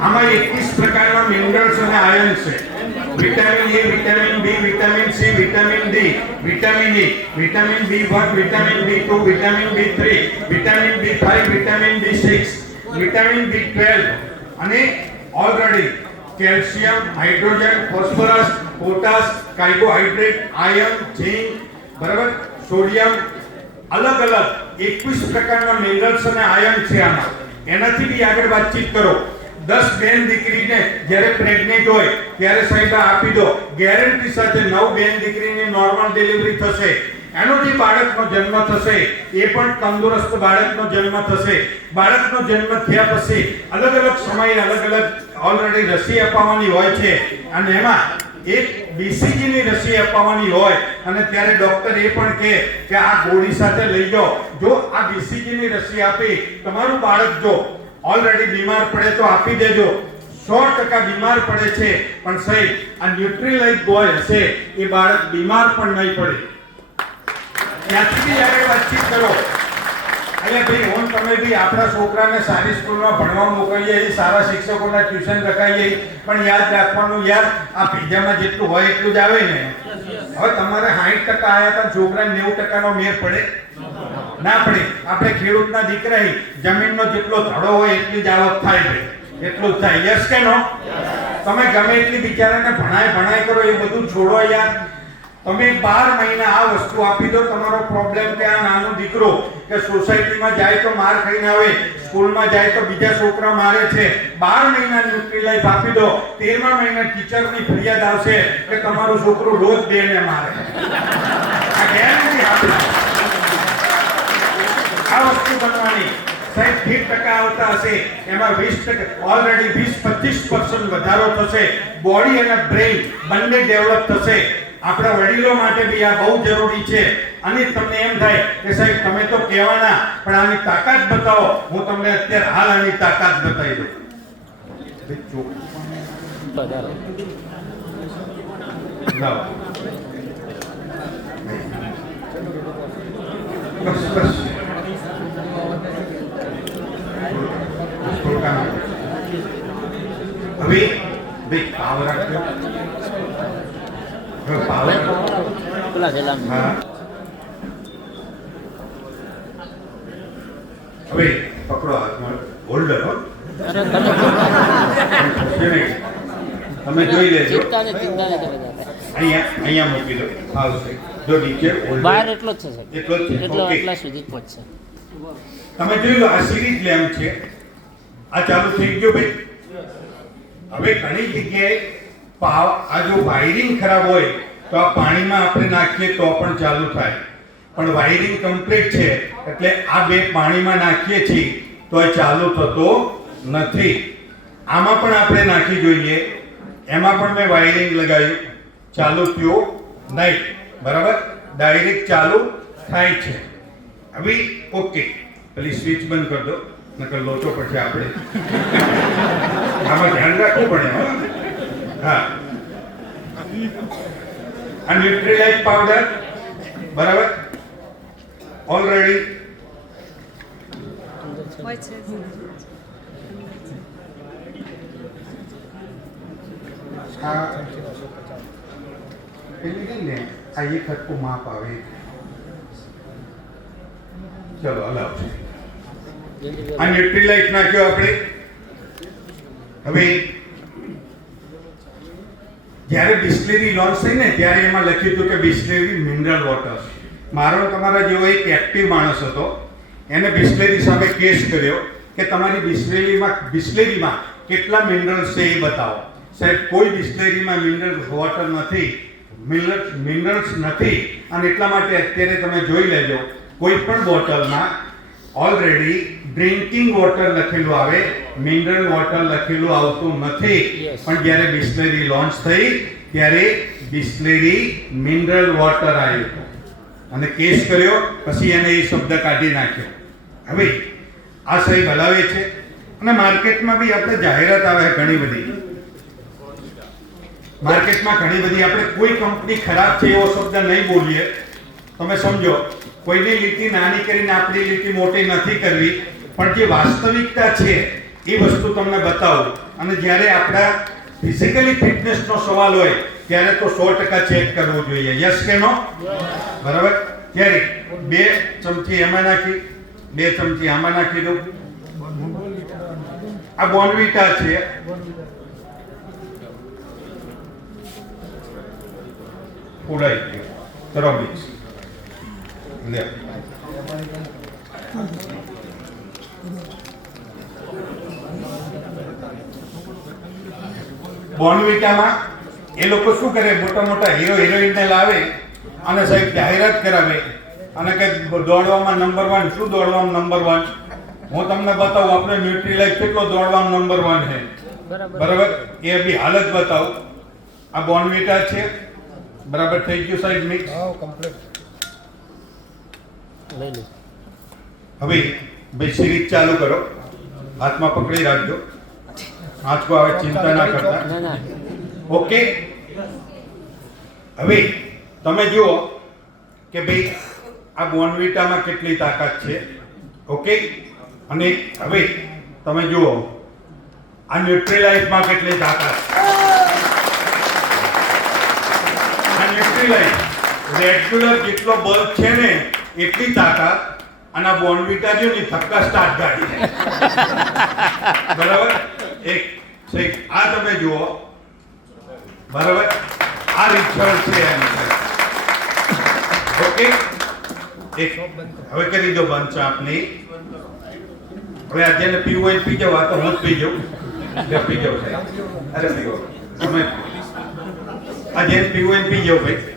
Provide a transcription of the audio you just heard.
આમાં 21 પ્રકારના મિનરલ્સ અને આયન છે. Vitamin A vitamin B vitamin C vitamin D vitamin E vitamin B one vitamin B two vitamin B three vitamin B five vitamin B six vitamin B twelve અને already calcium hydrogen phosphorus potash carbohydrate iron zinc બરાબર? Sodium અલગ અલગ 21 પ્રકારના minerals અને ion છે આમાં. એનાથી બી આગળ વાતચીત કરો. દસ બેન દીકરીને જ્યારે પ્રેગ્નેન્ટ હોય, ત્યારે સાહેબ આપી દો. ગેરંટી સાથે નવ બેન દીકરીની નોર્મલ ડિલિવરી થશે. એનો જે બાળકનો જન્મ થશે, એ પણ તંદુરસ્ત બાળકનો જન્મ થશે. બાળકનો જન્મ થયા પછી અલગ અલગ સમયે અલગ અલગ ઓલરેડી રસી અપાવવાની હોય છે. અને એમાં એક બીસીજીની રસી અપાવવાની હોય, અને ત્યારે ડોક્ટર એ પણ કહે કે આ ગોળી સાથે લઈ જાઓ. જો આ બીસીજીની રસી આપી, તમારું બાળક જો ઓલરેડી બીમાર પડે તો આપી દેજો. સો ટકા બીમાર પડે છે. પણ સહી આ ન્યુટ્રીલાઇટ બોય હશે, એ બાળક બીમાર પણ નહીં પડે. ત્યાંથી બી આગળ વાતચીત કરો. અહીંયા ભાઈ, હું તમે બી આપણા છોકરાને સારી સ્કૂલમાં ભણવા મોકલીએ સારા શિક્ષકોના ટ્યુશન રખાઈએ, પણ યાદ રાખવાનું, યાર, આ ભેજામાં જેટલું હોય એટલું જ આવે ને. હવે તમારે 60% ટકા આવ્યા હતા છોકરા નેવું ટકાનો મેર પડે. ના પડે. આપણે ખેડૂતના દીકરા જમીનનો જેટલો ધડો હોય એટલી જ આવક થાય ભાઈ એટલું જ થાય. યસ કે નો તમે ગમે એટલી બિચારાને ભણાય ભણાય કરો, એ બધું છોડો યાર. તમે બાર મહિના આ વસ્તુ આપી દો, તમારો પ્રોબ્લેમ કે આ નાનો દીકરો કે સોસાયટીમાં જાય તો માર ખાઈને આવે, સ્કૂલમાં જાય તો બીજા છોકરા મારે છે. બાર મહિના ન્યુટ્રીલાઇફ આપી દો, તેરમા મહિના ટીચરની ફરિયાદ આવશે કે તમારું છોકરું રોજ બેને મારે. આ ગેરંટી આપી આ વસ્તુ બનવાની. સાહેબ વીસ ટકા આવતા હશે. એમાં વીસ ટકા ઓલરેડી વીસ, પચીસ પર્સન્ટ વધારો થશે. બોડી અને બ્રેઇન બંને ડેવલપ થશે. આપણા વડીલો માટે બી આ બહુ જરૂરી છે. અને તમને એમ થાય કે સાહેબ, તમે તો કહેવાના, પણ આની તાકાત બતાવો. હું તમને અત્યારે હાલ આની તાકાત બતાવી દઉં. બસ બસ થોડું કામ આપો. હવે ભાઈ પાવ રાખજો હવે પાવ પેલા છેલ્લા હા હવે પકડો હાથમાં હોલ્ડર હો તમે જોઈ લેજો ચિંતા ને ચિંતા ને કરે અહીંયા અહીંયા મૂકી દો આવશે જો નીચે બહાર એટલો જ છે એટલો જ છે. એટલો એટલા સુધી જ પહોંચશે તમે જોઈ લો આ સિરીઝ લેમ્પ છે. આ ચાલુ થઈ ગયો ભાઈ. હવે ઘણી જગ્યાએ આ જો વાયરિંગ ખરાબ હોય, તો આ પાણીમાં આપણે નાખીએ તો પણ ચાલુ થાય. પણ વાયરિંગ કમ્પ્લીટ છે, એટલે આ બે પાણીમાં નાખીએ છીએ, તો એ ચાલુ થતો નથી. આમાં પણ આપણે નાખી જોઈએ. એમાં પણ મેં વાયરિંગ લગાવ્યું. ચાલુ થયો નહીં. બરાબર? ડાયરેક્ટ ચાલુ થાય છે. હવે ઓકે પેલી સ્વિચ બંધ કરી દો. નકર લોચો પછી આપણે. આમાં ધ્યાન રાખવું પડે હો. હા આ ન્યુટ્રીલાઇઝ પાવડર બરાબર ઓલરેડી હોય છે આ પેલી કઈ ને આ એક હટકું માપ આવે ચલો હલાવ આ ન્યુટ્રીલાઇટ નાખ્યો આપણે હવે જ્યારે બિસ્લેરી લોન્ચ થઈ ને ત્યારે એમાં લખ્યું હતું કે બિસ્લેરી મિનરલ વોટર મારો તમારા જેવો એક એક્ટિવ માણસ હતો, એને બિસ્લેરી સામે કેસ કર્યો કે તમારી બિસ્લેરીમાં બિસ્લેરીમાં કેટલા મિનરલ્સ છે એ બતાવો. સાહેબ, કોઈ બિસ્લેરીમાં મિનરલ વોટર નથી મિનરલ્સ મિનરલ્સ નથી, અને એટલા માટે અત્યારે તમે જોઈ લેજો, કોઈ પણ બોટલમાં ઓલરેડી ડ્રિંકિંગ વોટર લખેલું આવે મિનરલ વોટર લખેલું આવતું નથી. પણ જ્યારે બિસ્લેરી લોન્ચ થઈ ત્યારે બિસ્લેરી મિનરલ વોટર આવ્યું અને કેસ કર્યો પછી એને એ શબ્દ કાઢી નાખ્યો. હવે આ સહી હલાવે છે. અને માર્કેટમાં બી આપણે જાહેરાત આવે ઘણી બધી. માર્કેટમાં ઘણી બધી આપણે કોઈ કંપની ખરાબ છે એવો શબ્દ નહીં બોલીએ. તમે સમજો. કોઈની લીટી નાની કરીને આપણી લીટી મોટી નથી કરવી, પણ જે વાસ્તવિકતા છે, એ વસ્તુ તમને બતાવું. અને જ્યારે આપણા ફિઝિકલી ફિટનેસનો સવાલ હોય, ત્યારે તો સો ટકા ચેક કરવો જોઈએ. યસ કે નો બરાબર? ત્યારે બે ચમચી એમાં નાખી, બે ચમચી આમાં નાખી દઉં. આ બોર્નવિટા છે. ઉડાઈ ગયો. મિક્સ લે. બોર્નવિટામાં એ લોકો શું કરે? મોટા મોટા હીરો હિરોઈનને લાવે અને સાહેબ જાહેરાત કરાવે અને કે દોડવામાં નંબર વન શું દોડવામાં નંબર વન હું તમને બતાવું આપણે ન્યુટ્રીલાઇઝ કેટલો દોડવામાં નંબર વન છે. બરાબર. બરાબર? એ બી હાલત બતાવું. આ બોર્નવિટા છે. બરાબર થઈ ગયું સાહેબ મિક્સ લો હવે ભાઈ સિરીજ ચાલુ કરો. હાથમાં પકડી રાખજો. આંચકો આવે ચિંતા ના કરતા. ઓકે હવે તમે જુઓ કે ભાઈ આ બોનવીટામાં કેટલી તાકાત છે. ઓકે અને હવે તમે જુઓ આ ન્યુટ્રીલાઇટમાં કેટલી તાકાત. આ ન્યુટ્રીલાઇઝ રેગ્યુલર જેટલો બલ્બ છે ને એટલી તાકાત અને આ બોર્નવિટા જો ને થક્કા સ્ટાર્ટ ગાડી બરાબર? એક એક આ તમે જુઓ. બરાબર? આ રિઝલ્ટ છે એમ ઓકે? એક, હવે કરી દો બંધ આપની હવે આ જેને પીવું હોય પી આ તો હું પી જાઉં. લે પી જવું સાહેબ. અરે પીવો તમે આ જેને પીવું હોય પી જાઓ ભાઈ.